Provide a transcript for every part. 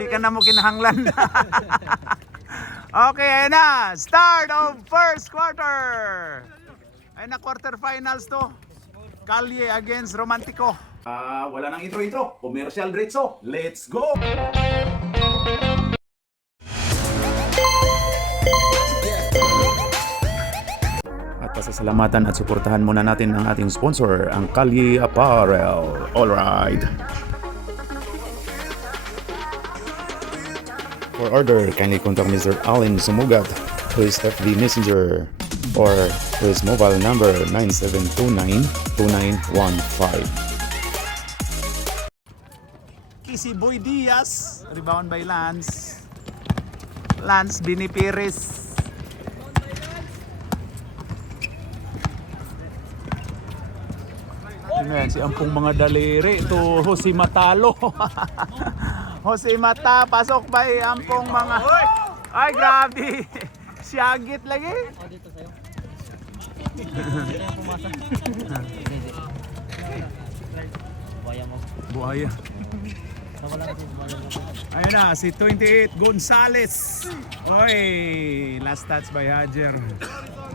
Di ka na mo kinahanglan. Okay, ayun na. Start of first quarter. Ayun na, quarterfinals to. Calye against Romantico. Wala nang intro-intro. Commercial diretso. Let's go! At pasasalamatan at suportahan muna natin ang ating sponsor, ang Calye Apparel. Alright. For order, kindly contact Mr. Allen Sumugat to his FB Messenger or to his mobile number 9729-2915. Kisi Boy Diaz, rebound by Lance. Lance Binipiris. Ayan, si Ampong mga daliri. Ito, Jose Matalo. Jose Mata, pasok ba Ampong mga... Ay, grabe. Siyagit lagi. Dito sa'yo. Buhaya mo. Buhaya. Ayun na, si 28 Gonzales. Oy, last touch by Hajer.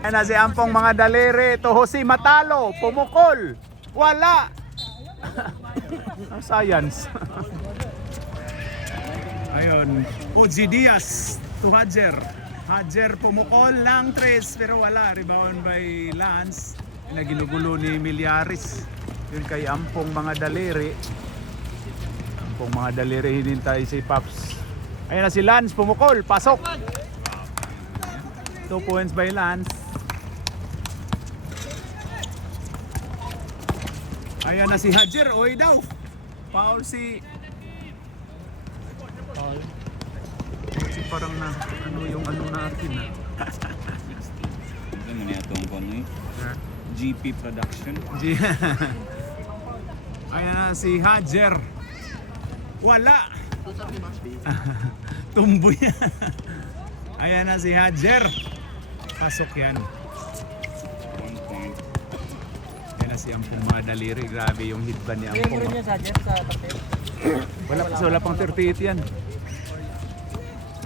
Ayun na si Ampong mga daliri. Ito, Jose Matalo. Pumukol. Wala. Science. Ayun, OG Diaz to Hajer. Hajer pumukol ng 3 pero wala. Rebound by Lance. Na ginugulo ni Milyaris. Yun kay Ampong mga daliri. Ampong mga daliri hinintay si Paps. Ayun na si Lance pumukol. Pasok. 2 points by Lance. Ayan na si Hajer. Oy daw. Foul si... Paul. Kasi parang na ano yung ano natin ah. Ano mo niya itong kono eh? GP Production. Ayan na si Hajer. Wala. Tumboy. Ayan na si Hajer. Pasok yan. 1 point. Ayan na si Ampong mga daliri. Grabe yung hit ba ni Kaya mo Ampong. rin yan sa Jeff sa parte. Wala pang 38 yan.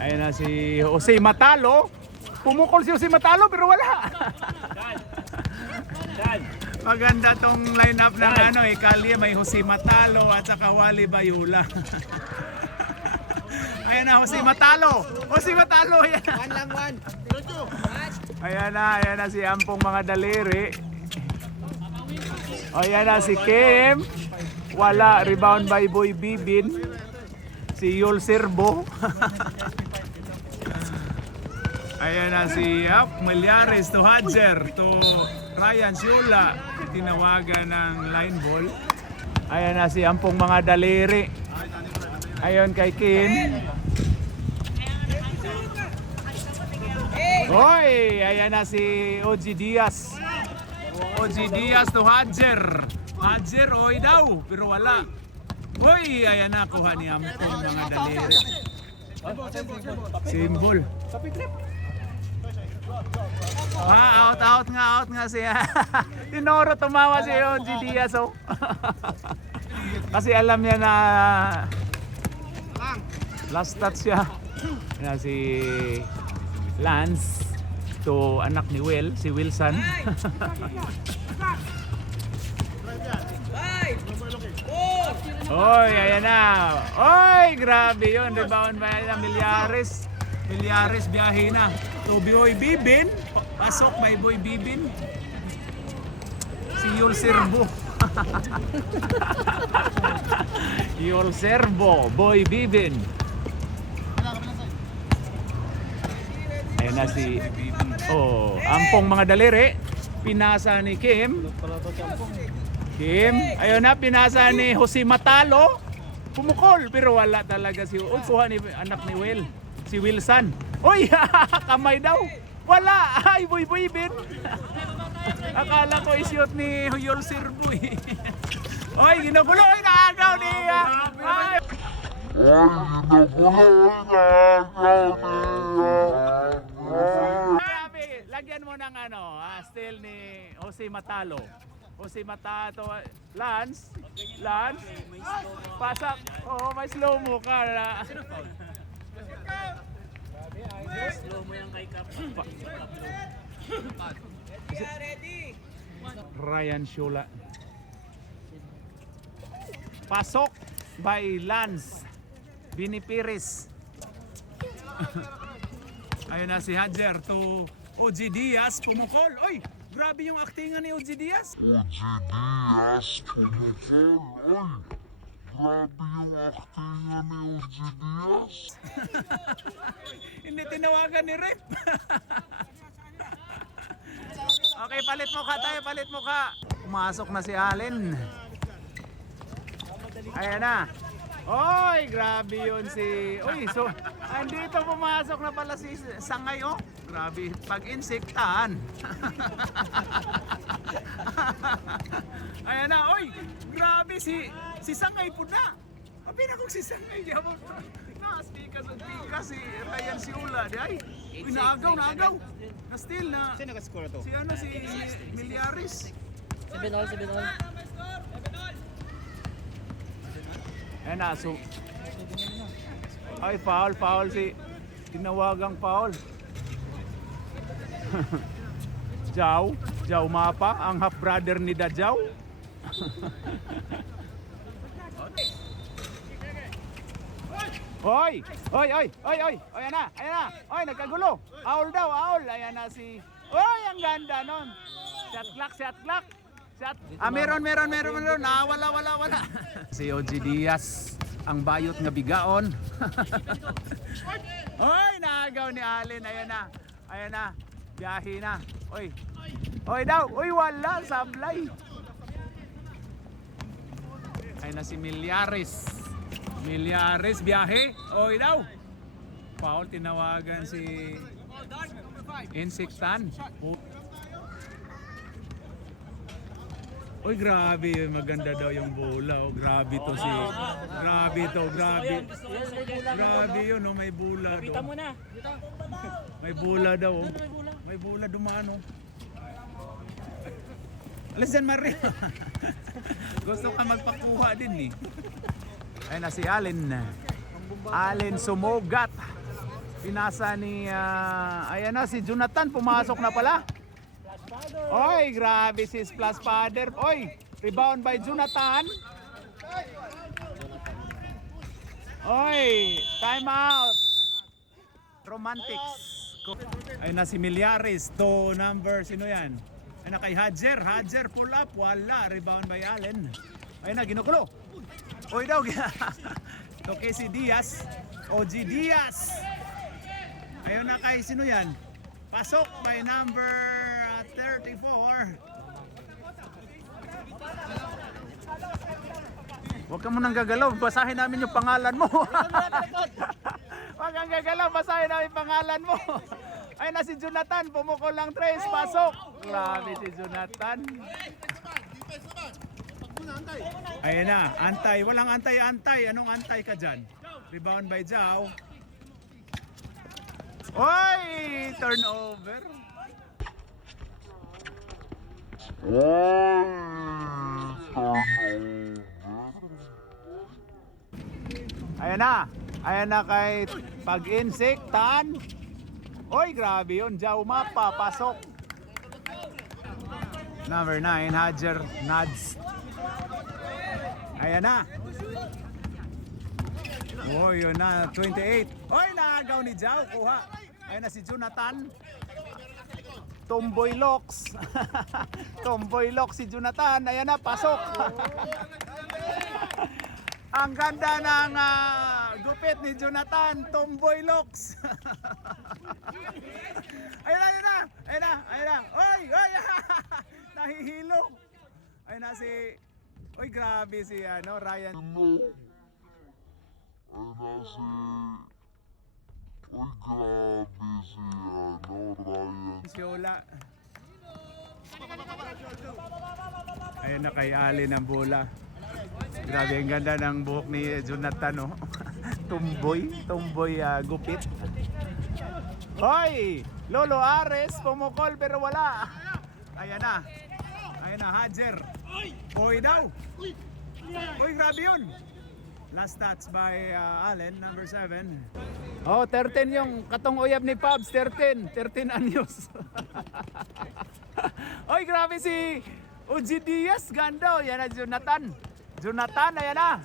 Ayan na si Jose Matalo. Pumukol si Jose Matalo pero wala. Maganda tong lineup ng ano eh, Calye, may Jose Matalo at saka Wally Bayula. Ayan na Jose Matalo. Jose Matalo yan. 1 lang 1. Ayan na si Ampong mga daliri. Ayan na si Kim. Wala, rebound by Boy Bibin. Si Yul Serbo. Ayan na si Milyaris to Hajer to Ryan Siula. Tinawagan ng line ball. Ayan na si Ampong mga daliri. Ayon kay Kim. Hoy, ayan na si OG Diaz. OG Diaz to Hajer. Hajer, oy daw, pero wala. Hoy, ayan na, kuha ni Ampong mga daliri. Symbol. Out nga siya. Tinoro tumawa si OG Diaz oh. Kasi alam niya na last touch siya. Na si Lance to anak ni Will, si Wilson. Oy, ayan na. Oy, grabe yun. Rebound ba yan ng Milyaris. Milyaris biyahe na. To Boy Bibin. Pasok by Boy Bibin. Si Yul Serbo. Yul Serbo. Boy Bibin. Ayan na si Ampong mga daliri. Pinasa ni Kim. Kim, ayun na, pinasa ni Jose Matalo. Pumukol, pero wala talaga si... Uy, kuha ni anak ni Will. Si Wilson. Uy, kamay daw. Wala. Ay, Boy Bibin. Akala ko isyot ni Yul Serbo eh. Uy, ginugulo. Uy, naagaw ni... Ay, grabe, lagyan mo ng ano, still ni Jose Matalo. Jose Matato, Lance, Lance? Pasak. Oo, may slow mo ka. Slow mo yung kay Cap. Ryan Shula. Pasok by Lance Binipiris. Ayun na si Hadjer to OG Diaz pumukol. Oy, grabe yung aktingan ni OG Diaz. Diaz, pumukol. Oy, grabe yung actingan ni OG Diaz. Hindi tinawagan ni Rep. Okay, palit mo ka tayo, palit mo ka. Pumasok na si Allen. Ayan na. Oy, grabe yun si... Uy, so, andito pumasok na pala si Sangay, oh. Grabe, pag-insektahan. Ayan na, oy, grabe si Sangay po na. Abi na kung si Sangay, diabo. Pikas at pikas si Ryan Siula, di ay. Uy, naagaw. Na-steal na. Sino naka-score to? Si ano, si Milyaris. 7-all. Ayan na, so... Ay, foul si... Tinawagang foul. Jao Mapa, ang half-brother ni Dajao. Oy, ayan na. Oy, nagkagulo. Aul daw. Ayan na si... Oy, ang ganda nun. Shot clock. Meron. Wala. Si OG Diaz, ang bayot nga bigaon. Oy, naagaw ni Allen. Ayan na. Biyahe na. Oy daw. Oy, wala. Sablay. Ayan na si Milyaris, biyahe. Oy daw. Foul, tinawagan si Insektan. Oy, grabe, maganda daw yung bola. Oh, grabe to. Grabe yun, oh, may bola daw. Kita mo na. May bola daw. Oh. May bola dumano. Alas dyan, Maria. Gusto ka magpakuha din eh. Ayun na si Allen. Allen sumugat. Pinasa ni, ayan na si Jonathan, pumasok na pala. Oy, grabe si Splash Father. Oy, rebound by Jonathan. Oy, time out. Romantics. Ayun na si Milyaris to number, sino yan? Ayun na kay Hadjer pull up, wala. Rebound by Allen. Ayun na, ginukulo. Oy daw. To kay si Diaz. OG Diaz. Ayun na kay sino yan? Pasok by number 34. Huwag ka munang gagalaw, basahin namin yung pangalan mo. Huwag kang gagalaw, basahin namin yung pangalan mo. Ayun na si Jonathan, pumukol lang tres, pasok. Grabe si Jonathan. Ayun na, antay. Walang antay. Anong antay ka dyan? Rebound by Jao. Oy! Turnover. Ayan na kay pag-insektan. Oy, grabe yun. Jao Mapa, pasok. Number 9, Hadjer Nads. Ayan na. Oy, yun na, 28. Oy, naagaw ni Jao, kuha. Ayan na si Jonathan. Tomboy locks. Tomboy locks si Jonathan. Ayan na, pasok. Ang ganda ng gupit ni Jonathan. Tomboy locks. Ayun na. Oy. Nahihilo. Ayun na si... Oy, grabe si Ryan. Ryan. Siola. Ayun na kay Allen ang bola. Grabe, ang ganda ng buhok ni Jonathan, oh. Tomboy gupit. Hoy! Lolo Ares pumukol pero wala. Ayan na, Hadjer. Oy daw. Uy, grabe yun. Last touch by Allen, number 7. Oh, 13 yung katong uyab ni Pabs, 13 anyos. Oy, grabe si Uji Diaz, ganda. Yan na Jonathan, ayan na.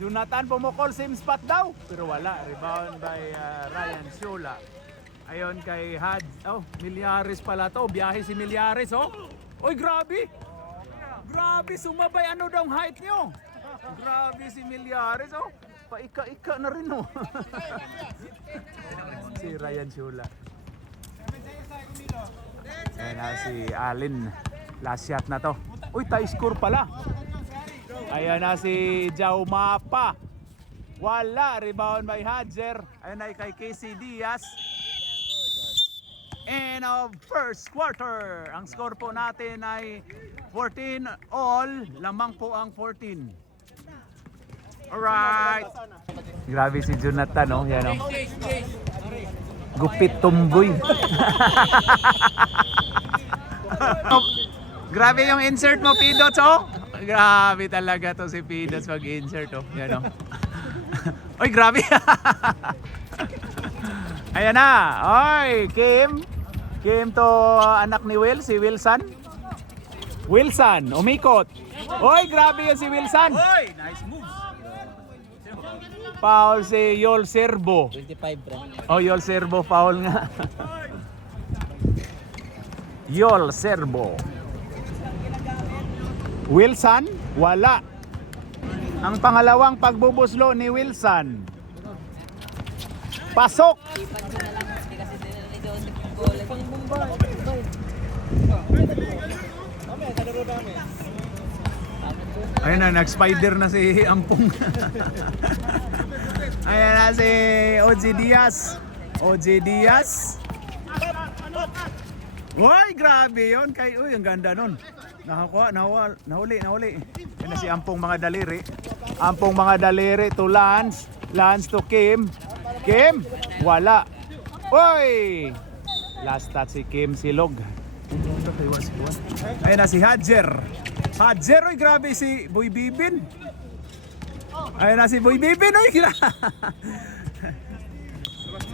Jonathan pumukol, same spot daw. Pero wala, rebound by Ryan Shula. Ayon kay Milyares pala to. Biyahe si Milyares, oh. Oy, grabe. Grabe, sumabay. Ano daw ang height nyo? Grabe si Milyares, oh. Paika-ika na rin, oh. Si Ryan Shula. Ayan na si Allen. Last shot na to. Uy, tie score pala. Ayan na si Jaumapa. Wala. Rebound by Hadjer. Ayan na kay Casey Diaz. And first quarter. Ang score po natin ay 14 all. Lamang po ang 14. Alright. Grabe si Jonathan, oh. Yan, oh. Gupit tumboy. Grabe yung insert mo, Pidots, oh. Grabe talaga to si Pidots pag-insert, oh. Yan, oh. Oy, grabe. Ayan na. Oy, Kim to anak ni Will, si Wilson. Wilson, umikot. Oy, grabe yun si Wilson. Oy, nice move. Foul si Yol Serbo. 25, bro. Oh, Yol Serbo, foul nga. Yol Serbo. Wilson, wala. Ang pangalawang pagbubuslo ni Wilson. Pasok. Ayun na, nag-spider na si Ampong. Ayan na si OG Diaz. Uy, grabe yun. Uy, ang ganda nun. Nakakuha, nahuli. Ayan na si Ampong mga daliri. Ampong mga daliri to Lance. Lance to Kim. Kim, wala. Uy! Last touch si Kim Silog. Ayan na si Hadjer. Uy, grabe si Boy Bibin. Ayan na si Boy Bibin. Uy,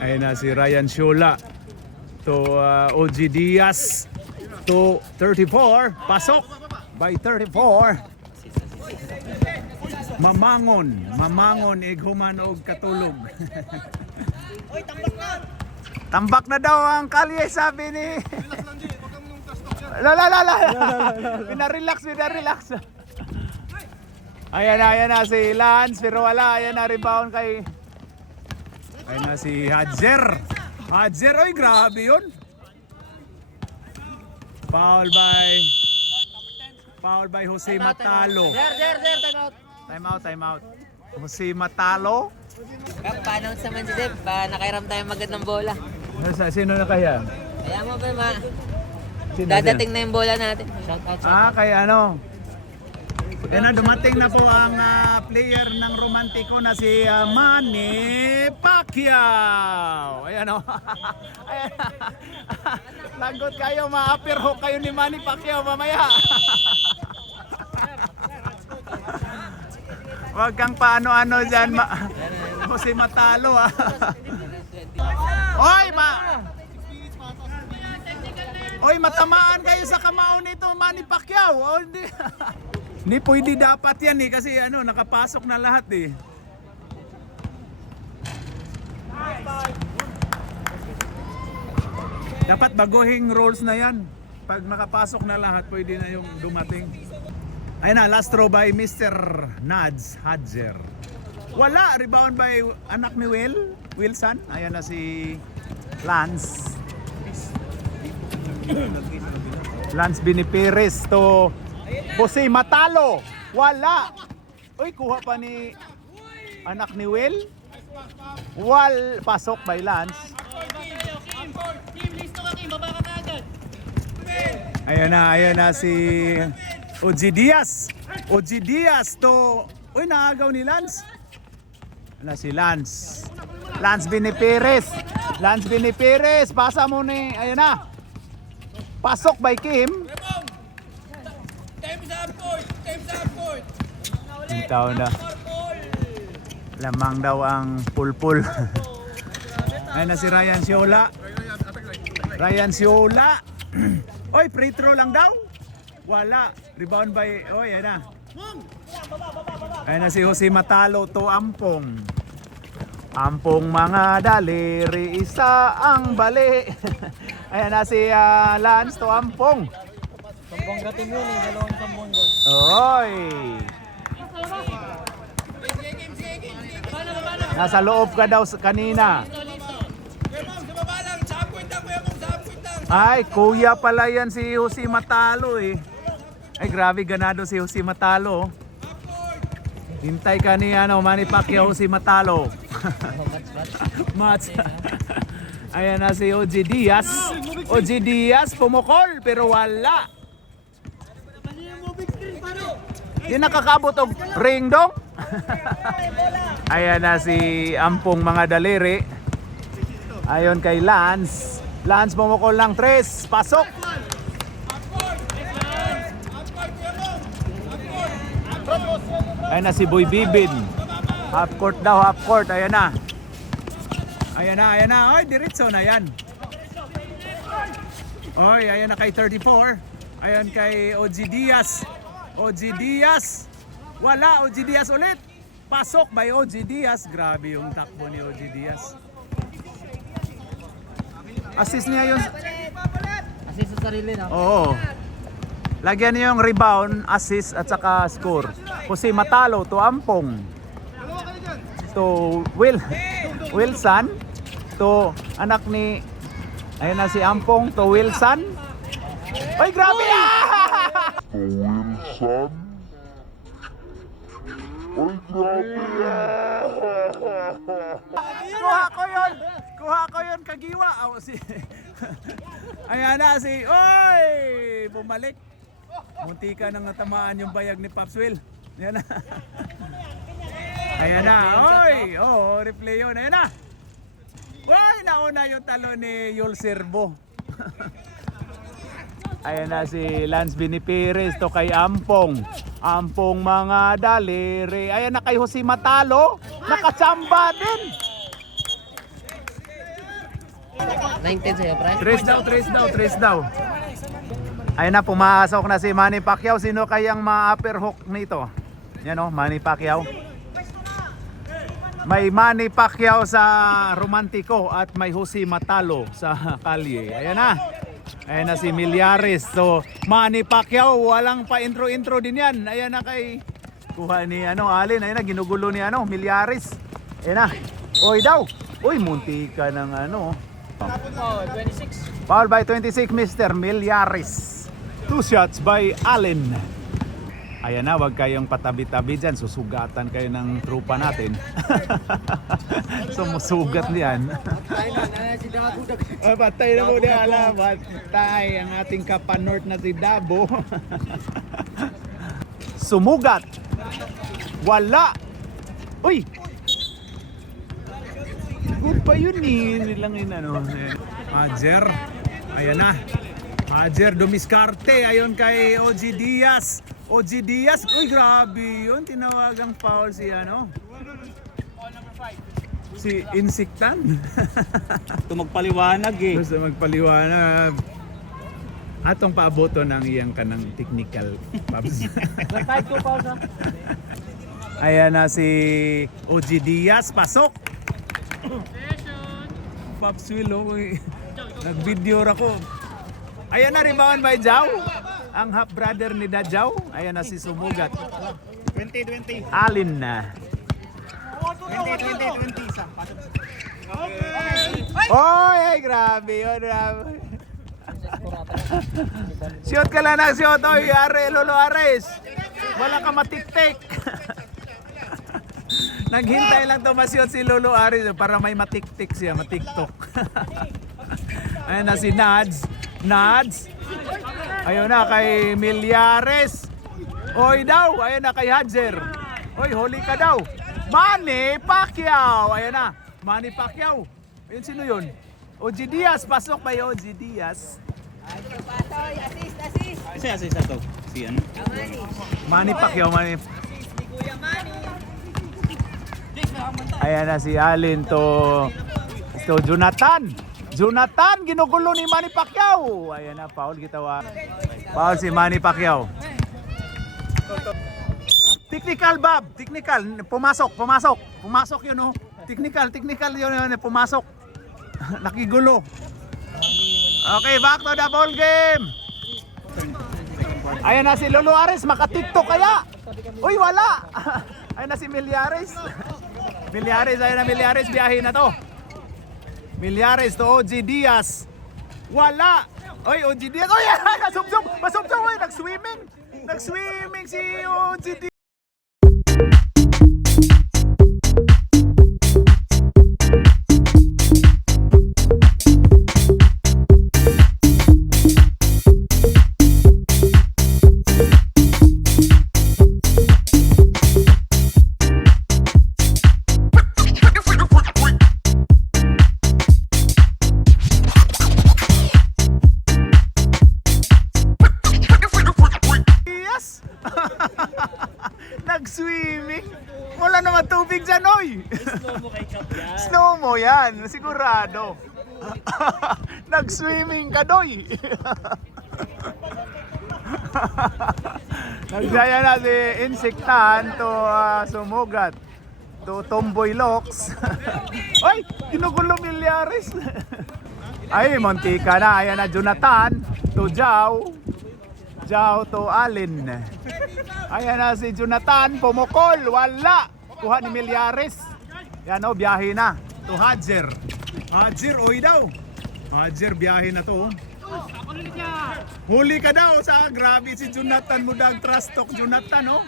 ayan na si Ryan Shula. To OG Diaz. To 34. Pasok by 34. Mamangon ighuman og katulog. Oy, tambak na! Tambak na daw ang kalye, sabi ni. La. Pinarelax. Ayan na si Lance, pero wala. Ayan na, rebound kay. Ayan na si Hadjer. Oy, grabe yun. Foul by Jose Matalo. Time out. Jose Matalo. Pa-announce naman si Deb, nakairam tayo magandang bola. Sino na kaya? Kaya mo ba, Sino? dadating na yung bola natin. Shout out. Kaya ano? Kaya na dumating na po ang player ng romantiko na si Manny Pacquiao. Ayan o. Ayan. Lagot kayo, ma-apir hook kayo ni Manny Pacquiao mamaya. Huwag kang paano-ano dyan, Jose Matalo, ah. Oy, matamaan kayo sa kamao nito, Manny Pacquiao. Oh, hindi. Hindi pwede dapat yan eh, kasi nakapasok na lahat eh. Dapat baguhin rules na yan. Pag nakapasok na lahat, pwede na yung dumating. Ayun na, last throw by Mr. Nads Hadjer. Wala, rebound by anak ni Wilson. Ayan na si Lance. Lance Biniperes to Jose Matalo. Wala. Uy, kuha pa ni anak ni Will. Pasok by Lance. Ayan na si OG Diaz to. Uy, naagaw ni Lance. Ano si Lance? Lance Biniperes. Pasa mo ni. Ayan na. Pasok by Kim. Time's up, boy. Hintaw na. Lamang daw ang pulpul. Ayun na si Ryan Siola. Ryan Siola. Oy, free throw lang daw. Wala. Rebound by... Oy, ayun na. Ayun na si Jose Matalo to Ampong. Ampong mga daliri, isa ang bali. Ayan na si Lance to Ampong. Sambongga team yun eh, dalawang sambongga. Oy! Nasa loob ka daw kanina. Ay, kuya pala yan si Jose Matalo eh. Ay, grabe ganado si Jose Matalo. Hintay ka ni Manny Pacquiao si Matalo. Mats. Ayan na si OG Diaz. OG Diaz pumukol pero wala. Di nakakabot og ring dong. Ayan na si Ampong mga daliri. Ayon kay Lance. Lance pumukol lang 3. Pasok. Ayan na si Boy Bibin. Half court daw, half court. Ayan na. Ayan na, ayan na. Oy, diretso na yan. Oy, ayan na kay 34. Ayan kay OG Diaz. OG Diaz. Wala, OG Diaz ulit. Pasok by OG Diaz. Grabe yung takbo ni OG Diaz. Assist niya yun. Assist sa sarili na. Oo. Lagyan niyo yung rebound, assist at saka score. Jose Matalo to Ampong. To Wilson. To anak ni... Ayun na si Ampong. To Wilson. Ay, grabe! Wilson. Ay, grabe. Kuha ko yun kagiwa. Ayan na si... Oy! Bumalik. Munti ka nang natamaan yung bayag ni Pops Will. Ayan na. Ayan na. Oy! Oh, replay yun. Ayan na. Oy! Nauna yung talo ni Yul Servo. Ayan na si Lance Binipiris to kay Ampong. Ampong mga daliri. Ayan na kay Jose Matalo. Nakachamba din. 19 sa'yo, pre. Tres daw. Ayun na, pumasok na si Manny Pacquiao. Sino kayang ma-upper hook nito? Yan o, Manny Pacquiao. May Manny Pacquiao sa Romantico at may Jose Matalo sa Kalye. Ayan na. Ayan na si Millares. So, Manny Pacquiao, walang pa-intro-intro din yan. Ayan na kay... Kuha ni Alin. Ayan na, ginugulo ni Millares. Ayan na. Oy daw. Uy, munti ka ng Oh, 26. Foul by 26, Mr. Millares. 2 shots by Allen. Ayan na, wag kayong patabi-tabi dyan. Susugatan kayo ng trupa natin. Sumusugat niyan. Patay na mo niya, alam. Patay ang ating kapanort na si Dabo. Sumugat. Wala. Uy! Good pa yun eh. Nilang Majer. Ayan na. Majer Dumiscarte. Ayon kay OG Diaz. OG Diaz. Uy, grabe yun. Tinawagang foul si si Insiktan. Ito magpaliwanag eh. Gusto magpaliwanag. Atong paaboto ng iyang kanang technical Pabs. Nag-5 2 fouls ha. Ayan na si OG Diaz. Pasok. Pops Will, nag-video ako. Ayan na, rebound by Jao. Ang half brother ni Dajao. Ayan na si Sumugat. 20. Alin na. 20. Oy, ay, grabe yun. Grabe. Shoot ka lang ng shoot. Oy, Lolo Ares. Wala ka matik-tik. Naghintay lang to masyot si Lolo Aris para may matik-tik siya, matiktok. Ayun na si Nads. Ayun na kay Millares. Oy daw, ayun na kay Hadjer. Oy, huli ka daw. Manny Pacquiao. Ayun na, Manny Pacquiao. Ayun, sino yun? OG Diaz, pasok pa yung OG Diaz. Assist. Isa to. Si ano? Manny Pacquiao, Ayan na si Allen to Jonathan. Jonathan, ginugulo ni Manny Pacquiao. Ayan na, foul gitawa. Foul si Manny Pacquiao. Technical, Bob. Technical. Pumasok yun, oh. Technical yun, pumasok. Nakigulo. Okay, back to the ball game. Ayan na si Lolo Ares, maka-tiktok kaya? Uy, wala. Ayan na si Milyares. Ayan na Milyares, biyahe na to. Milyares to OG Diaz. Wala. Oy, OG Diaz. Oy, masubsub. Oy, nag-swimming si OG Diaz. Nag-swimming. Wala naman tubig dyan, oy. Slow mo yan, sigurado. Nag-swimming ka, doy. Nagsaya na si Insektan to sumugat. To Tomboy Locks. Ay, ginugulo Milyares. Ay, Montika na. Ayan na Jonathan to Jao to Allen. Ayan na si Jonathan, pumukol, wala. Kuha ni Milyares. Yan o, biyahe na. To Hadjer. Oy daw. Hadjer, biyahe na to. Huli ka daw sa grabe si Jonathan mo dag trust talk Jonathan, oh.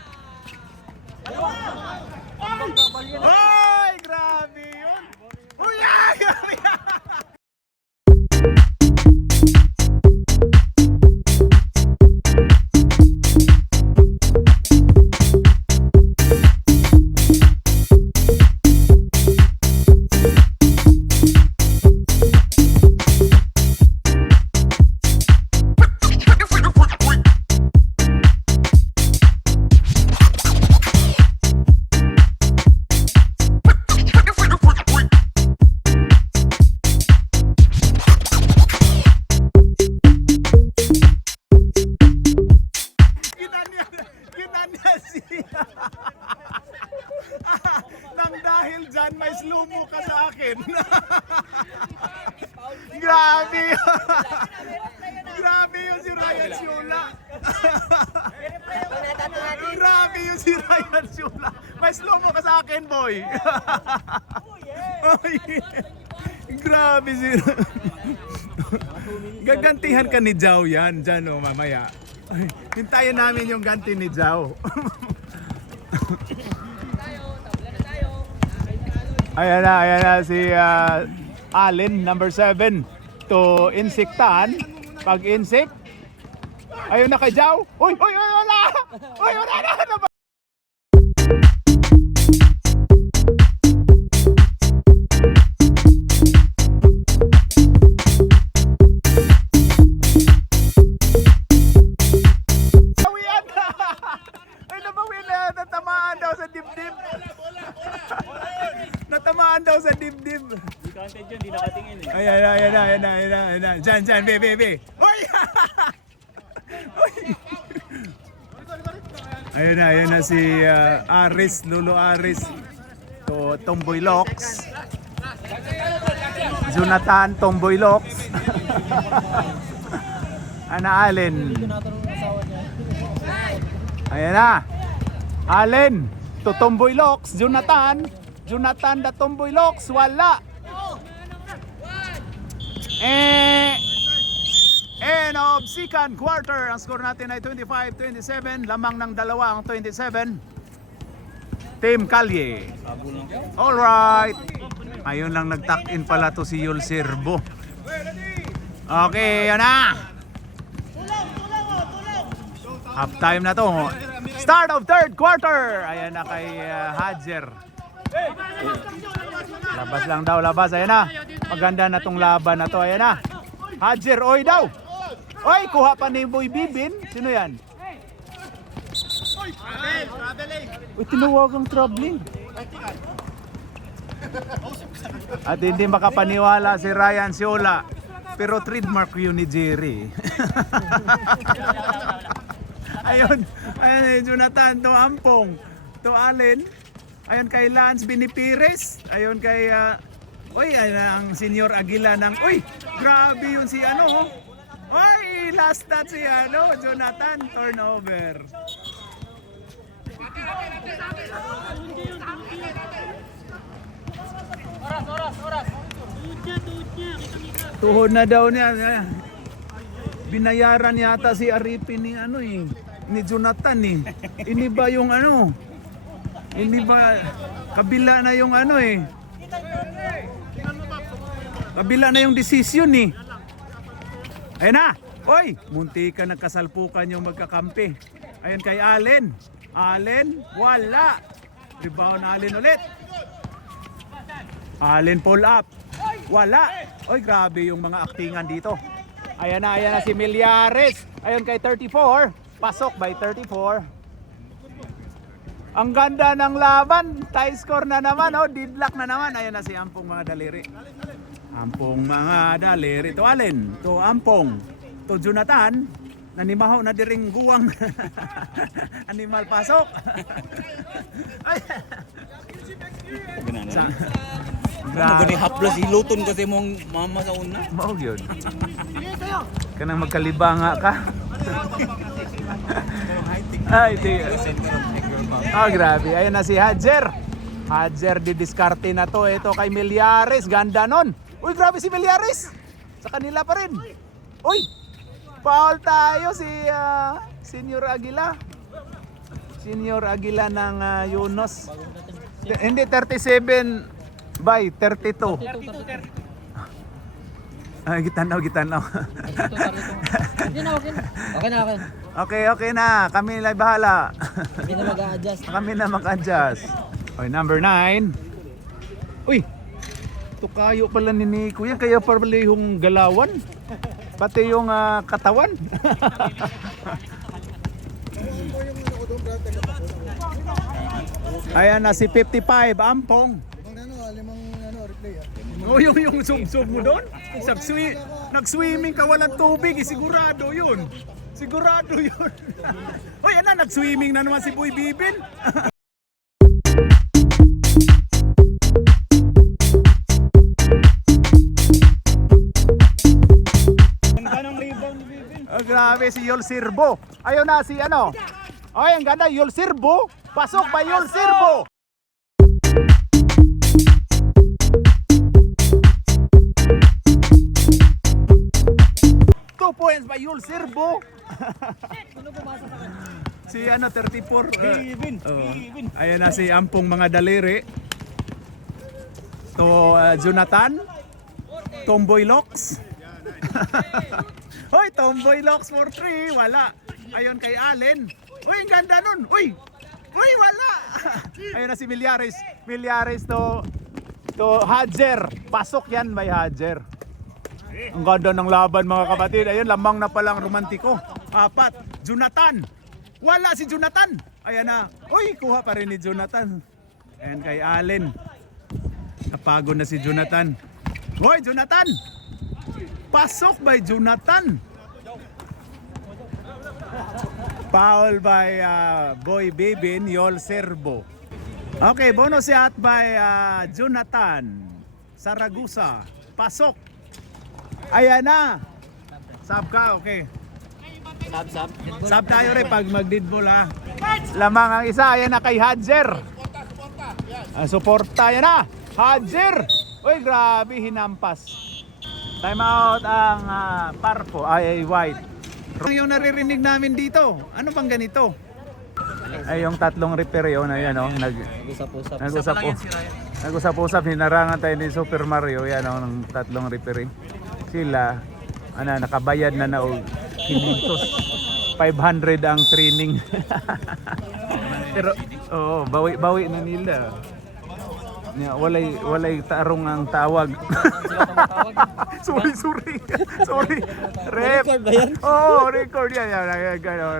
Oy, grabe yun. Uy, grabe. Nang dahil dyan, may slow mo ka sa akin. Grabe. Grabe yung si Ryan Shula. Grabe yung si Ryan Shula. May slow mo ka sa akin, boy. Grabe si gagantihan ka ni Jao yan. Dyan o, mamaya. Hintayin namin yung ganti ni Jao. Ayan na si Allen, number 7 to Insektan. Pag insect, ayun na kay Jao. Uy, wala! Uy, wala na! Natamaan daw sa dibdib. Natamaan daw sa dibdib. Di counted yun, di nakatingin eh. Ayan. Diyan, be. Uy! Ayan na si Aris, Lolo Aris. To Tomboy Locks. Jonathan, Tomboy Locks. Ana Allen. Ayan na. Allen, to Tomboy Locks, Jonathan the Tomboy Locks, wala. End of second quarter, ang score natin ay 25-27, lamang ng dalawa ang 27. Team Kalye. Alright. Ayun lang nag-tuck-in pala to si Yul Sirbo. Okay, yan na. Half time na to. Start of third quarter. Ayan na kay Hadjer. Labas lang daw, labas. Ayan na. Maganda na tong laban na to. Ayan na. Hadjer, oy daw. Oy, kuha pa ni Boy Bibin. Sino yan? Uy, tinawagang traveling. At hindi makapaniwala si Ryan Siola. Pero trademark yun ni Jerry. Ayun, ayun Jonathan, to Ampong, to Allen. Ayun kay Lance Binipires. Ayun kay ang Senior Aguila ng grabe yun si ano. Last touch si Jonathan, turnover. Tuhod na daw niya. Binayaran yata si Aripin ni Jonathan Ini ba yung Ini ba kabila na yung kabila na yung desisyon Ayun na. Munti ka nagkasalpukan yung magkakampi. Ayun kay Allen. Allen, wala. Rebound Allen ulit. Allen pull up. Wala. Grabe yung mga aktingan dito. Ayan na si Millares. Ayun kay 34. Pasok by 34. Ang ganda ng laban. Tie score na naman. Deadlock na naman. Ayan na si Ampong mga daliri. Ampong mga daliri. To Allen. To Ampong. To Jonathan. Nanimaho na diring guwang. Animal pasok. Ano gani haplos hiluton kasi mong mama sa una. Mao yun. Kanang magkalibanga ka. Ay, di. Grabe. Ayun na si Hadjer. Hadjer didiskarte na to. Ito kay Millares. Ganda nun. Grabe si Millares. Sa kanila pa rin. Foul tayo si Senior Aguila. Senior Aguila ng Yunus. Hindi 37 by 32. Gitanaw. Okay na. Kami na bahala. Kami na mag-adjust. Number 9. Tukayo pala ni Nico yan. Kaya pala yung galawan. Pati yung katawan. Ayan na si 55, Ampong. Yung sub-sub mo doon? Nag-swimming ka walang tubig, sigurado yun. Nag-swimming na naman si Boy Bibin. Grabe si Yol Sirbo. Ayun na si ang ganda Yol Sirbo. Pasok pa Yol Sirbo. Points by Yul Sirbo. Si 34. Ayan na si Ampong mga daliri. To Jonathan. Tomboy Locks. Tomboy Locks for 3. Wala. Ayun kay Allen. Ang ganda nun. Wala. Ayun na si Millares. Millares to Hadjer. Pasok yan by Hadjer. Ang ganda ng laban mga kapatid. Ayun, lamang na palang romantiko. 4. Jonathan. Wala si Jonathan. Ayan na. Kuha pa rin ni Jonathan. Ayan kay Allen. Napagod na si Jonathan. Jonathan. Pasok by Jonathan. Foul by Boy Bibin, Yol Sirbo. Okay, bonus shot by Jonathan Saragusa. Pasok. Ayan na. Sub ka, okay. Sub tayo rin pag mag-deadball Lamang ang isa, ayan na kay Hadjer. Suporta, ayan na. Hadjer. Grabe, hinampas. Time out ang Parpo, ay white. Yung naririnig namin dito, ano bang ganito? Ay yung tatlong referee ayan nag-usap-usap, hinarangan tayo ni Super Mario, yan ng tatlong referee. Sila nakabayad na 500 ang training. Pero bawi na nila. Walay tarong ang tawag. sorry. Rep. Record ba yan? Record yan.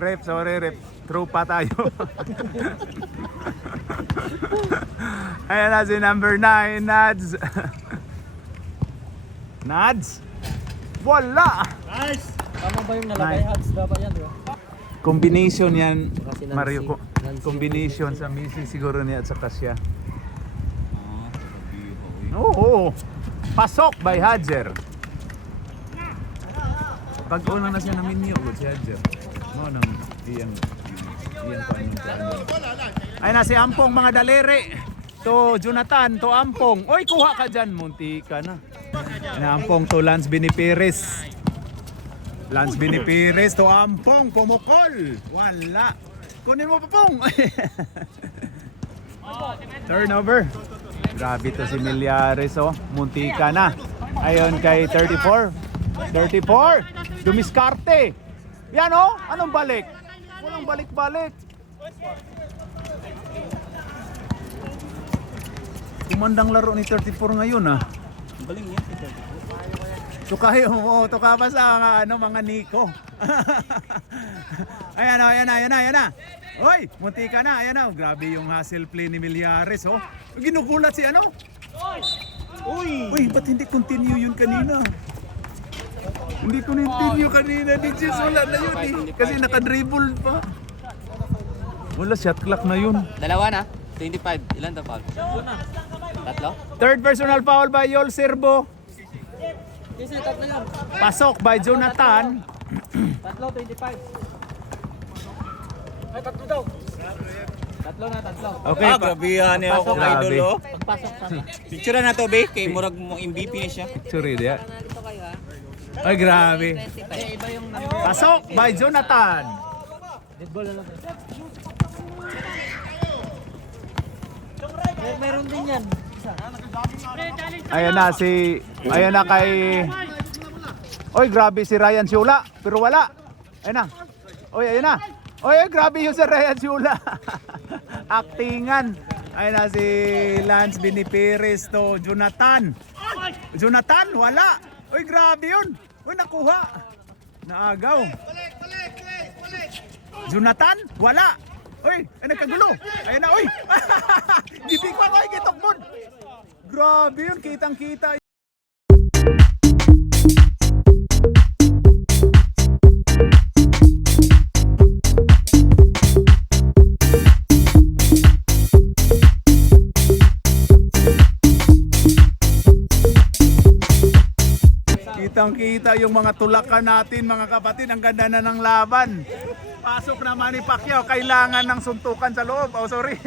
Rep, sorry rep. Tropa tayo. Ayan na si number 9, Nads. Nads? Wala! Nice! Tama ba yung nalagay? Hats dapat yan, di ba? Combination yan, Kasi Nancy- Mario. Nancy- Combination sa Missy siguro niya at saka siya. Ah, sabi ko. Oo. Pasok by Hadjer. Pag una na siya na minyo, si Hadjer. No, nang iyan pa anong plano. Ay na si Ampong mga daliri. To Jonathan, to Ampong. Oy, kuha ka dyan, munti ka na. Na Ampong to Lance Binipiris. Lance Binipiris to Ampong, pumukol. Wala. Kunin mo pa pong. Turnover. Grabe to si Milyares, oh. Munti ka na. Ayon kay 34. 34. Dumiskarte. Yan, oh. Anong balik? Walang balik-balik. Kumandang laro ni 34 ngayon, ah. Baling niya. Tuka pa sa mga Nico. Ayan na. Hoy, munti ka na. Ayan na. Grabe yung hustle play ni Milyares, oh. Ginugulat si ano? Uy, ba't hindi continue yun kanina? Hindi continue kanina. Di Jess, wala na yun eh. Kasi nakadribble pa. Wala, shot clock na yun. Dalawa na. 25. Ilan to, Paul? Tatlo? Third personal foul by Yol Serbo. Kasi tatlo yan. Pasok by Jonathan. Tatlo, 25. Ay, tatlo daw. Tatlo na, tatlo. Okay, Grabe yan ako Grabe. idol oh. Pagpasok sa Picture na to, be. Kay Murag mo MVP na siya. Sorry, dia. Para na dito kayo, ha? Ay, grabe. 25. iba yung number. Pasok by Jonathan. Dead ball na lang. Meron din yan. Isa. Ayan na kay Oy, grabe si Ryan Siula, pero wala. Ayan na. Oy, ayan na. Oy, grabe yung si Ryan Siula. Aktingan. Ayan na si Lance Binipiris to Jonathan. Jonathan, wala. Oy, grabe yun. Oy, nakuha. Naagaw. Jonathan, wala. Oy, ay nagkagulo. Ayan na, oy. Gibig pa tayo kay Tokmon. Grabe yun, kitang-kita. Kitang-kita yung mga tulakan natin, mga kapatid. Ang ganda na ng laban. Pasok na Manny Pacquiao. Kailangan ng suntukan sa loob. Oh, sorry.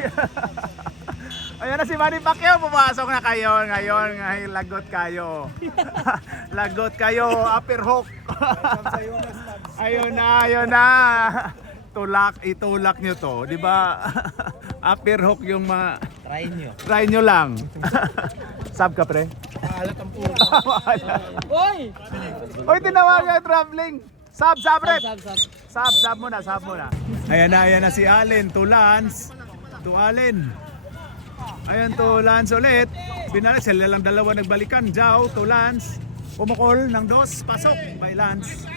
Ayan na si Manny Pacquiao. Pumasok na kayo ngayon. Ngayon, lagot kayo. Lagot kayo. Upper hook. Ayun na. Itulak nyo to. Di ba? Upper hook yung mga... Try nyo lang. Sab ka, pre? Alat ang puro. Oy! Oy, tinawagan traveling. Sab, Red. Sab. Sab muna. Ayan na si Allen to Lance. To Allen. Ayan to Lance ulit. Binalik sila lang dalawa nagbalikan. Jao to Lance. Pumukol ng dos. Pasok by Lance.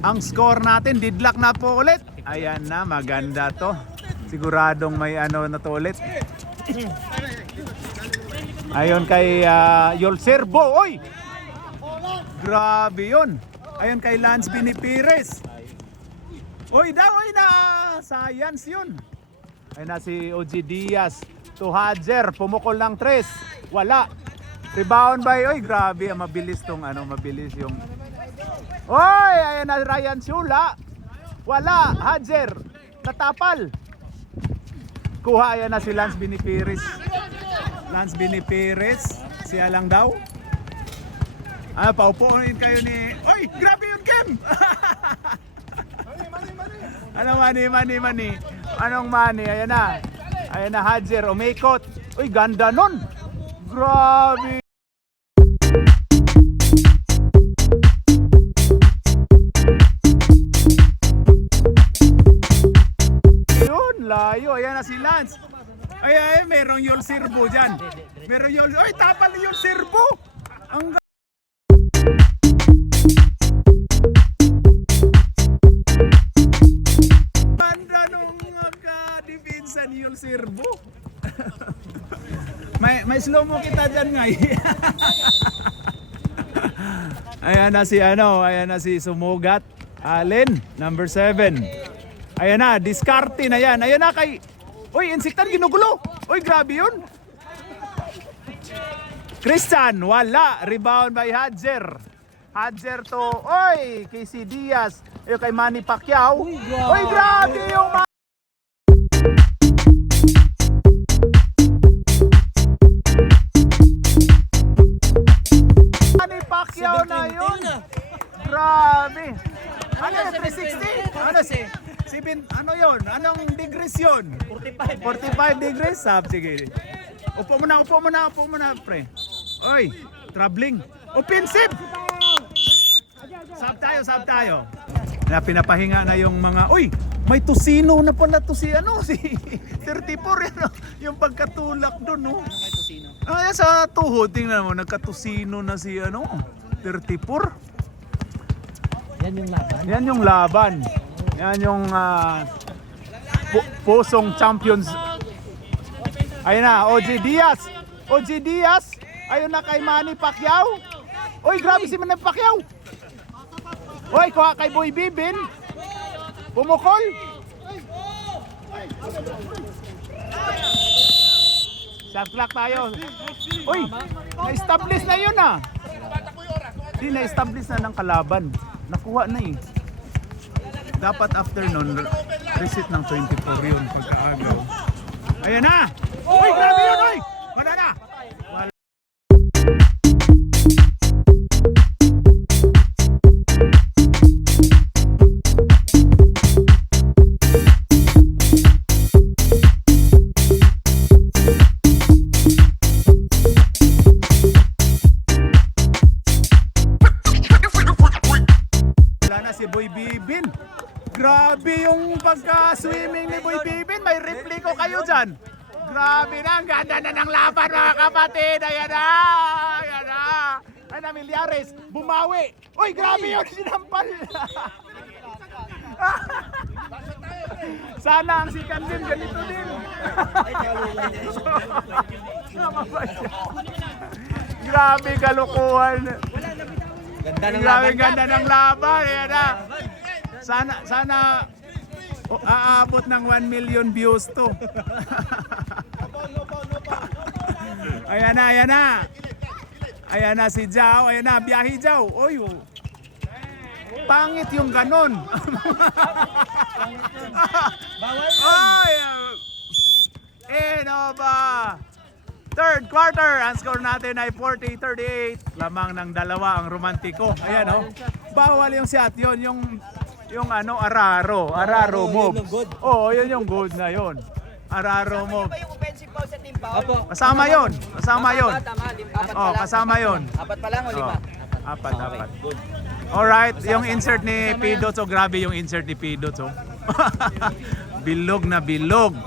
Ang score natin, deadlock na po ulit. Ayan na, maganda to. Siguradong may ano na to ulit. Ayon kay Yol Serbo. Oy! Grabe yun. Ayon kay Lance Binipiris. Oy na. Science yun. Ayun na si OG Diaz. To Hadjer. Pumukol ng 3. Wala. Rebound by. Oy, grabe. Mabilis tong mabilis yung... Oy! Ayan na Ryan Siula. Wala. Hadjer. Natapal. Kuha, ayan na si Lance Binipiris. Lance Binipiris. Siya lang daw. Paupuin kayo ni... Oy! Grabe yun, Kem! Ano money? Anong money? Ayan na, Hadjer. Umikot. Uy, ganda nun. Grabe. Yun, layo. Ayan na si Lance. Ay, merong Yol Serbo dyan. Oy, tapal Yol Serbo. Ang Virgo. may slow mo kita dyan ngay. Ayan na si Sumugat. Allen, number 7. Ayan na, diskarte na yan. Ayan na kay... Uy, insiktan ginugulo. Uy, grabe yun. Christian, wala. Rebound by Hadjer. Hadjer to, oy, Casey Diaz. Ayun kay Manny Pacquiao. Uy, grabe yung Manny Pacquiao na yun. Grabe. Ano yun, 360? Ano si? Ano yun? Anong degrees yun? 45 degrees? Sige. Upo muna, pre. Oy, traveling. Offensive! Sab tayo. Na pinapahinga na yung mga, uy, may tusino na pala to si 34 yan, yung pagkatulak doon, no? Yan sa tuhod, tingnan mo, nagkatusino na si 34. Yan yung laban. Yan yung pusong champions. Ayun na, OG Diaz. Ayun na kay Manny Pacquiao. Uy, grabe si Manny Pacquiao. Uy, kuha kay Boy Bibin. Pumukol. Shot clock tayo. Uy, na-establish na yun ah. Hindi, na-establish na ng kalaban. Nakuha na eh. Dapat after nun, reset ng 24 yun pagkaagaw. Ayan na! Uy, grabe yun! Uy! Wala na! Si Boy Bibin. Grabe yung pagka-swimming ni Boy Bibin. May repliko kayo dyan. Grabe na. Ang ganda na ng laban mga kapatid. Ayan na. Ay na, Milyares. Bumawi. Uy, grabe yun. Sinampal. Sana ang si Kandim ganito din. Grabe kalukuhan. Ganda ng laban. Ayan na. Sana aabot ng 1 million views to. Ayan na. Ayan na si Jao. Ayan na, biyahe Jao. Oy, pangit yung ganon. Ay, ba? Third quarter, ang score natin ay 40-38. Lamang ng dalawa ang romantiko. Ayan oh. Bawal yung shot yun, yung Araro move. Oo, yun yung good na yun. Araro move. Yung offensive foul sa team foul? Kasama yun. Tama. Kasama yun. Apat pa lang o 5? Apat. Alright, yung insert ni Pidots. So grabe yung insert ni Pidots. Oh. Bilog na bilog.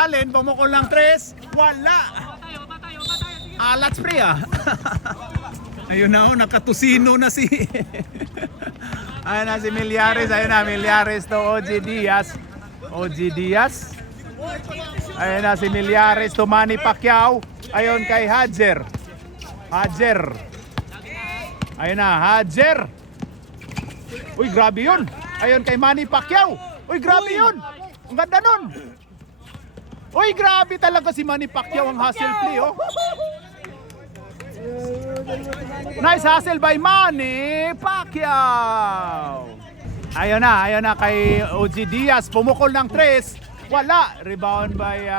Allen, pumukol lang 3. Wala. Alats pre ah. Ayun na oh, nakatusino na si ayun na si Milyares. Ayun na, Milyares to OG Diaz. Ayun na si Milyares to Manny Pacquiao. Ayun kay Hadjer. Ayun na, Hadjer. Uy, grabe yun. Ayun kay Manny Pacquiao. Uy, grabe yun. Ang ganda nun. Uy, grabe talaga si Manny Pacquiao ang hustle play, oh. Nice hustle by Manny Pacquiao. Ayun na kay OG Diaz. Pumukol ng 3. Wala. Rebound by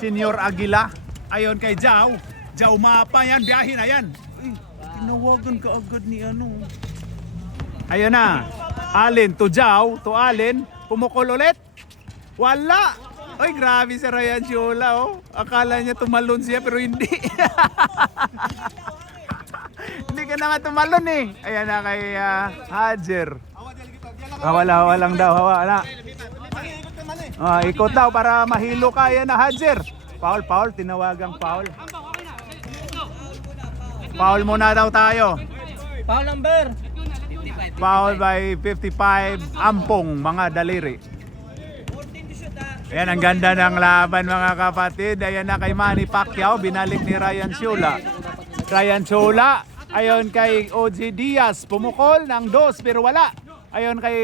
Senior Aguila. Ayun kay Jao. Jao mapa yan. Biyahe na yan. Uy, tinawagan ka agad ni Ayun na. Allen to Jao. To Allen. Pumukol ulit. Wala. Uy, grabe si Ryan Chiola, oh. Akala niya tumalon siya pero hindi. Hindi ka na nga tumalon eh. Ayan na kay Hadjer. Walang daw. Wala. Ikot daw para mahilo ka. Ayan na, Hadjer. Foul. Tinawagang foul. Foul muna daw tayo. Foul number. Foul by 55. Ampong, mga daliri. Ayan, ang ganda ng laban mga kapatid. Ayan na kay Manny Pacquiao, binalik ni Ryan Chula. Ryan Chula, ayon kay OG Diaz, pumukol ng 2 pero wala. Ayon kay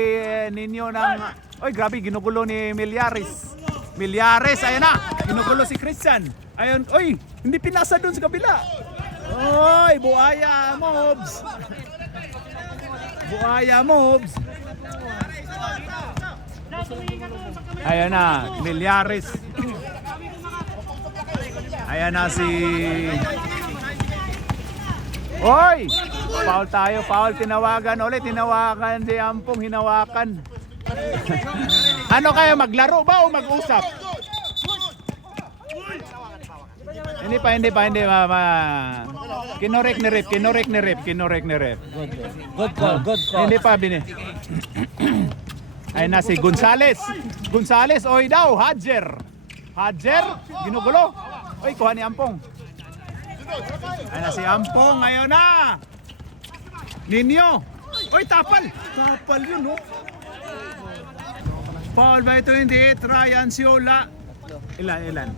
Nino ng... Oy, grabe, ginugulo ni Millares. Millares, ayan na, ginugulo si Christian. Ayon, oy, hindi pinasa doon sa kabila. Oy, buhaya mobs. Buhaya mobs. Ayan na, Millares. Ayan na si... Oy! Foul tayo, foul. Tinawagan ulit, tinawagan si Ampong, hinawakan. Ano kayo, maglaro ba o mag-usap? Hindi pa. Kinorek ni Rep. Good call. Hindi pa, bini. Ayun na si Gonzales. Oy daw, Hadjer, ginugulo. Oy, kuha ni Ampong. Ayun na si Ampong, ngayon na. Ninyo. Oy, tapal yun, no? Foul by 28, Ryan Siola. Ilan?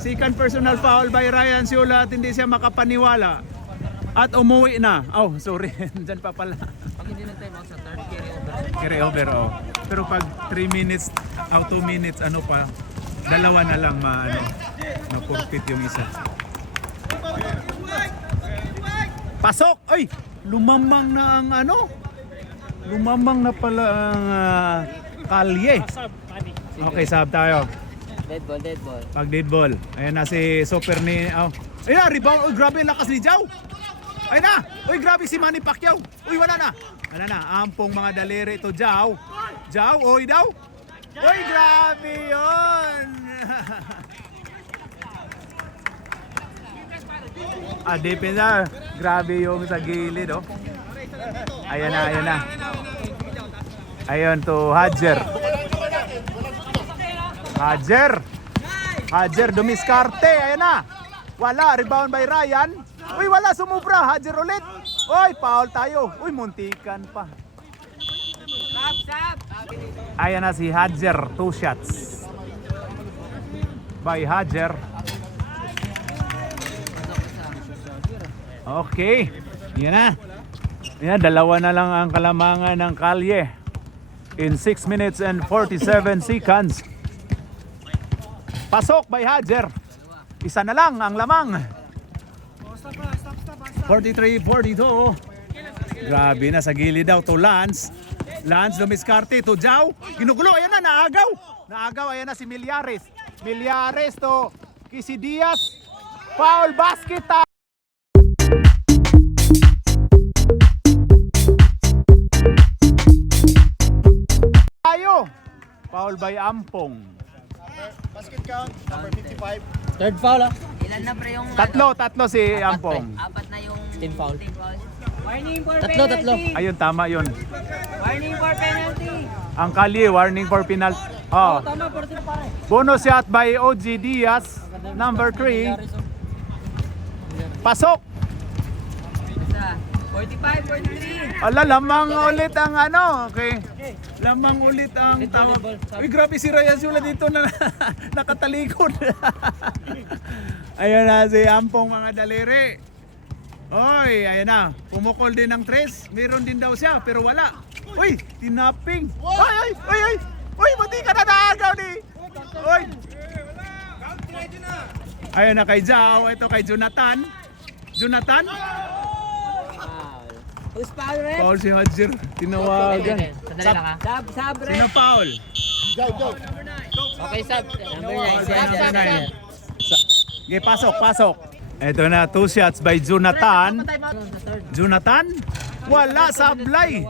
Second personal foul by Ryan Siola at hindi siya makapaniwala. At umuwi na. Oh, sorry. Diyan pa pala. Pag hindi na time out sa third, Carry over, oh. Pero pag 3 minutes, 2 minutes, ano pa, dalawa na lang ma-compete yung isa. Pasok! Ay! Lumamang na ang lumamang na pala ang kalye. Okay, sub tayo. Dead ball. Pag dead ball. Ayan na si Super ni... Oh. Ayan na, rebound. Uy, grabe ang lakas ni Jao. Ayan na. Uy, grabe si Manny Pacquiao. Uy, wala na. Ampong mga daliri ito, Jao. Oy daw. Uy, grabe yun. Defender. Grabe yung sa gilid, oh. Ayan na. Ayan to Hadjer. Hadjer dumiskarte. Ayan na. Wala, rebound by Ryan. Uy, wala, sumubra. Hadjer ulit. Uy, foul tayo. Uy, muntikan pa. Ayan na si Hadjer, 2 shots by Hadjer. Okay, yan na. Yan, dalawa na lang ang kalamangan ng kalye in 6 minutes and 47 seconds. Pasok by Hadjer. Isa na lang ang lamang. 43-42. Grabe na sa gilid daw to Lance dumiskarte to Jao. Ginugulo, ayan na, naagaw, ayan na si Millares to Kisi Diaz. Foul basket tayo. Foul by Ampong. Basket count, number 55. Third foul, Ilan na pre yung... Tatlo si Ampong. Apat na yung... Team foul. Warning for Tatlo. Ayun, tama yun. Warning for penalty. Ang kalye, warning for penalty. Oh. Tama, 14 pare. Bonus shot by OG Diaz, number 3. Pasok. Isa. 45, 43. Ala, lamang ulit ang okay. Lamang ulit ang tawag. Uy, grabe si Ryan Siola dito na nakatalikod. Ayun na si Ampong mga daliri. Oy, ayun na. Pumukol din ng 3. Meron din daw siya, pero wala. Uy, tinaping. Uy, buti ka na naagaw ni. Uy. Ayun na kay Jao. Ito kay Jonathan. Who's foul, ref? Paul si Hadjer. Tinawagan. Sandali lang ha. Sub, ref. Sino foul? Okay, sub. Number 9. Number 9. Okay, pasok. Ito na, 2 shots by Jonathan. Wala, sablay.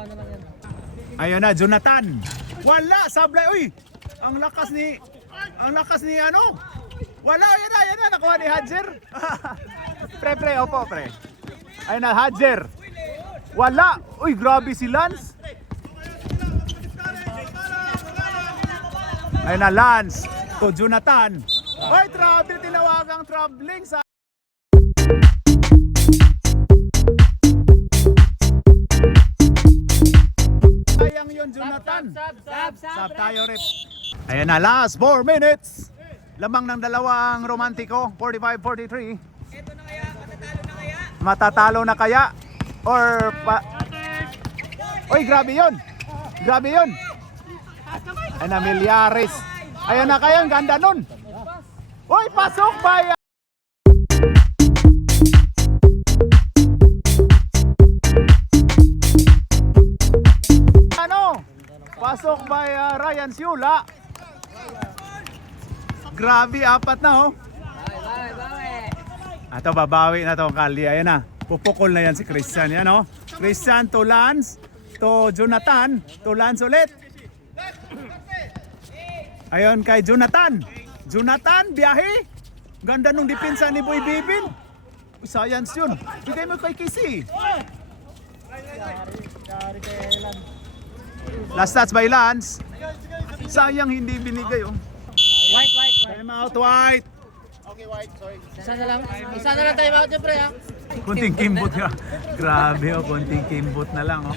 Ayun na, Jonathan. Wala, sablay. Uy, ang lakas ni Wala, ayun na, nakuha ni Hadjer. pre, opo, pre. Ayun na, Hadjer. Wala. Uy, grabe si Lance. Ayun na, Lance. To Jonathan. Uy, tinawagang traveling sa... Sayang yun, Jonathan. Sub tayo, rep. Ayan na, last 4 minutes. Lamang ng dalawang romantiko, 45-43. Matatalo na kaya? Or pa... Oy, grabe yun. Grabe yun. Ayan na, Milyares. Ayan na kaya, ang ganda nun. Oy, pasok ba? Ano? Pasok by Ryan Siula. Grabe, apat na oh. Ato, babawi na to ang Kali. Ayan na. Pupukol na yan si Christian. Yan oh. Christian to Lance. To Jonathan. To Lance ulit. Ayun kay Jonathan. Jonathan, biyahe. Ganda nung depensa ni Boy Bibin. Science yun. Bigay mo kay Kisi. Last touch by Lance. Sayang hindi binigay oh. Time out, White. Okay, White, sorry. Isa na lang time out pre ha. Kunting kimbot nga. Grabe oh, kunting kimbot na lang oh.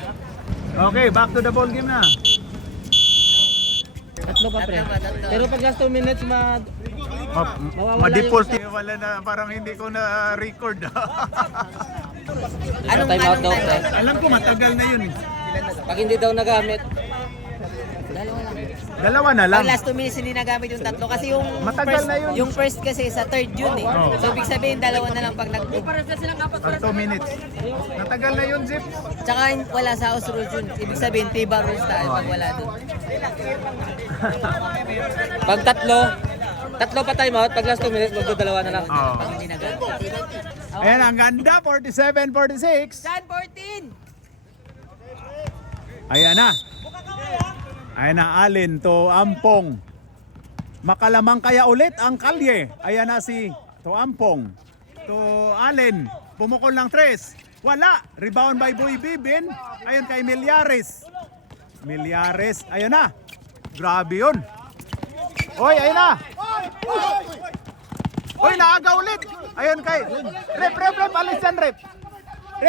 Okay, back to the ball game na. Tatlo pa pre. Pero pag last 2 minutes Ma-default wala na, parang hindi ko na record. Anong time out daw pre? Alam ko matagal na yun eh. Pag hindi daw nagamit. Dalawa na lang. Pag last 2 minutes hindi nagamit yung tatlo kasi yung Matagal first, na yun. yung first kasi sa third yun eh. Oh. So ibig sabihin dalawa na lang pag nag-2. Pag 2 minutes. Matagal na yun, Zip. Tsaka wala sa house rules yun. Ibig sabihin FIBA rules tayo pag wala doon. Pag tatlo pa time out, pag last 2 minutes magdodalawa na lang. Oo. Pag hindi nagamit. Ayan, ang ganda. 47-46. San 14! Ayan na. Ayan na, Alin to Ampong. Makalamang kaya ulit ang Kalye. Ayan na si to Ampong. To Alin. Pumukol ng 3. Wala. Rebound by Boy Bibin. Ayan kay Milyares. Milyares. Ayan na. Grabe yun. Oy, ayan na. Oy, naaga ulit. Ayan kay. Rep. Alis dyan, rep.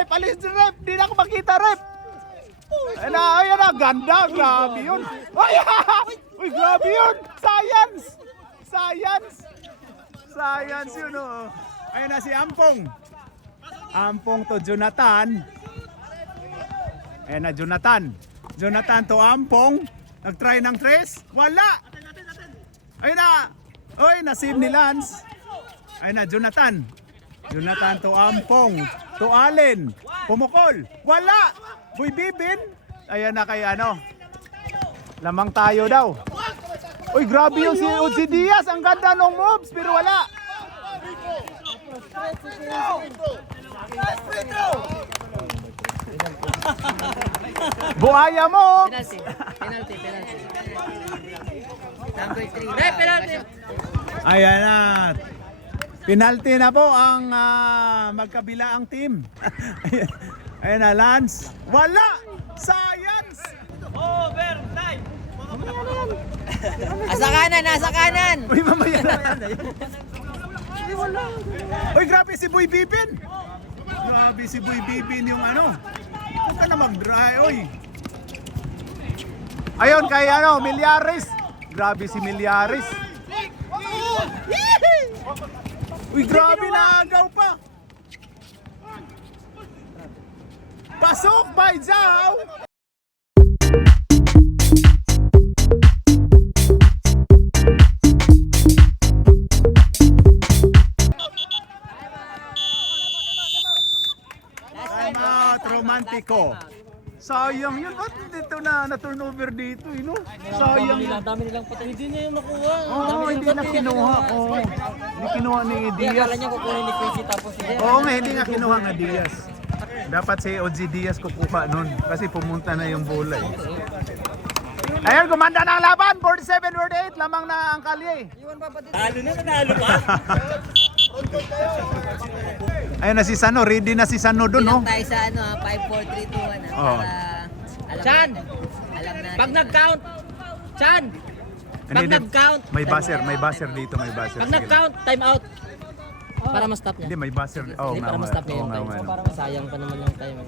Alis dyan, rep. Di na ako makita, rep. Ayan na, ganda, grabe yun. Uy, grabe yun. Science yun, oh. Ayan na si Ampong. Ampong to Jonathan. Ayan na, Jonathan to Ampong. Nag-try ng 3. Wala. Ayan na. Uy, na-save ni Lance. Ayan na, Jonathan to Ampong. To Allen. Pumukol. Wala. Boy Bibin. Ayan na kay ano. Lamang tayo daw. Uy, grabe yung si Uzi Diaz. Ang ganda ng moves, pero wala. Buhaya mo. Penalty. Number 3. Penalty. Ayan na. Penalty na po ang magkabilaang team. Ayan na, Lance. Wala! Science! Nasa kanan. Uy, mamaya na. Uy, grabe si Boy Bibin. Grabe si Boy Bibin yung ano. Huwag ka na mag-dry, oy. Ayun, kay ano, Milyares. Grabe si Milyares. Uy, grabe na agaw pa. Pasok by Zhao. Time out, romantiko. Sayang yun. Ba't dito na turnover dito, no? Sayang yun. Dami nilang patay. Hindi niya yung nakuha. Oo, hindi na kinuha. Oo. Hindi kinuha ni Diaz. Akala niya kukunin ni Quincy tapos hindi. Oo nga, hindi nga kinuha nga Diaz. Dapat si OG Diaz kukuha nun kasi pumunta na yung bola eh. Ayun, gumanda na ang laban. 47-48, lamang na ang Kalye. Talo pa. Ayun na si Sano, ready na si Sano dun, no? Bilang tayo sa ano, 5-4-3-2-1 Oo. para alam Chan! alam natin. Pag nag-count, Chan! Pag nag-count, May buzzer dito, may buzzer. pag Sige. nag-count, time out. Para ma-stop niya. Hindi, may buzzer. Oo, Hindi, nga, para nga. ma-stop niya Oo yung nga, time. nga. Sayang pa naman yung time.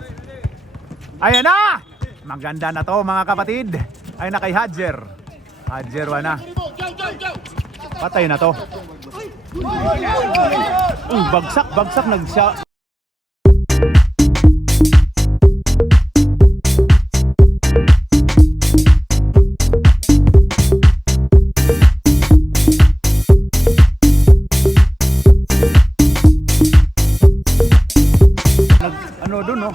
Ayan na! Maganda na to mga kapatid. Ay na kay Hadjer. Hadjer, wala na. Patay na to. Bagsak nagsya. Ano dun, no?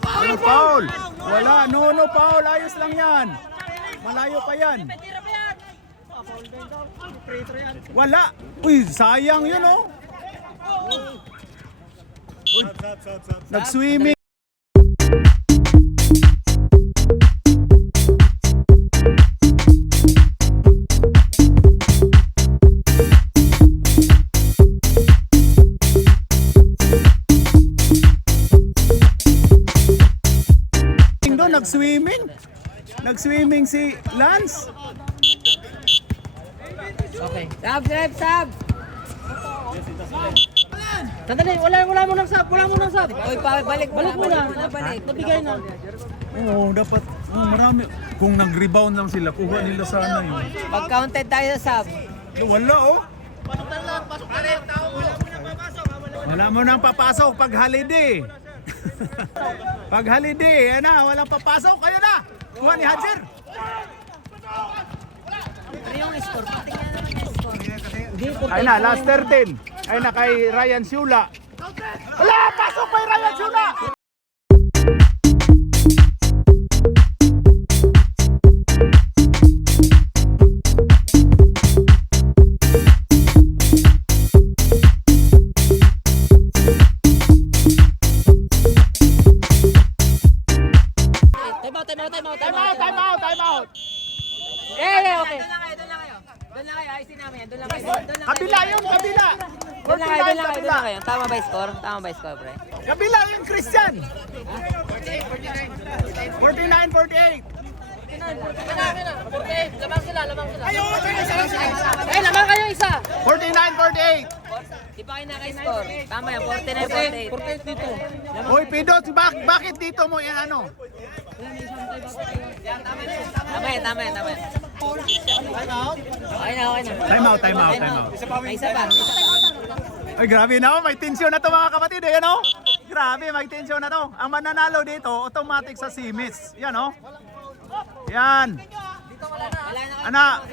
Ano, foul? Wala, no, foul. Ayos lang yan. Malayo pa yan. Wala. Uy, sayang yun, oh. Uy, nag-swimming. Nag-swimming si Lance. Okay. Sab! Sandali, wala mo ng sab. Oy, balik Balik. Nabigay na. Oo, dapat marami. Kung nag-rebound lang sila, kuha nila sana yun. Pag counted tayo sa sub. Wala, oh. Wala mo nang papasok pag holiday. Pag holiday, yan na, walang papasok. Kayo na. Kuha ni Hadzer. Ano yung score? Patingnan naman yung score. Ay na, last 13. Ay na kay Ryan Siula. Wala, pasok kay Ryan Siula. Time out. Yeah, okay. Doon lang kayo, ayusin namin. Doon lang kayo. Kabila yun, kabila. Doon lang kayo. Tama ba yung score? Pre? Kabila yung Christian. 49-48. Lamang sila. Lamang kayo isa. 49-48. Di pa kayo naka-score. Tama yan, 49-48. dito. Hoy, Pidot, bakit dito mo yan ano? Tama yan. Okay na. Time out. May isa pa. Ay, grabe na, may tensyon na to mga kapatid. Ayan, oh. Grabe, may tensyon na to. Ang mananalo dito, automatic sa simis. Yan, oh. Yan. Ana,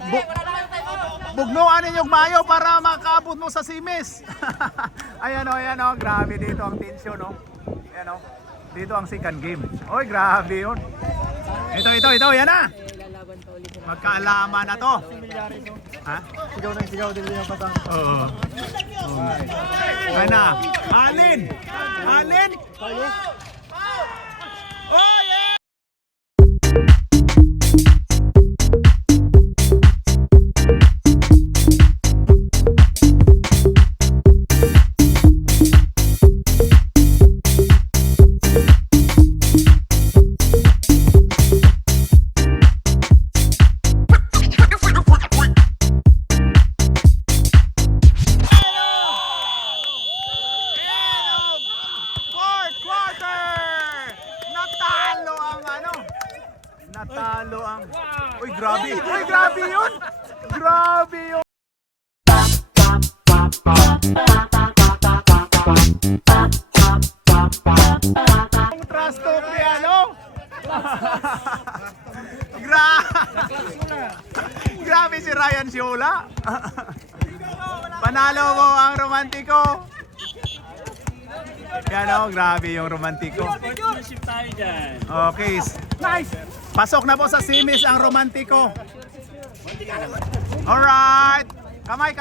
bugnuan ninyong mayo para makaabot mo sa simis. Ayan, oh. Grabe dito ang tensyon, oh. Ayan, oh. Dito ang second game. Oy, grabe yun. Ito. Yan na. Magkaalaman na to. Ha? Sigaw din yung patang. Oo. Ayan na. Alin. Oh, yeah! Natalo ang... Uy, grabe yun! Grabe yun! Ang trust talk ni ano? Grabe si Ryan Siola. Panalo mo ang romantiko. Yan o, grabe yung romantiko. Sportsmanship tayo dyan. Okay. Nice! Pasok na po sa simis ang romantiko. Alright! Kamay!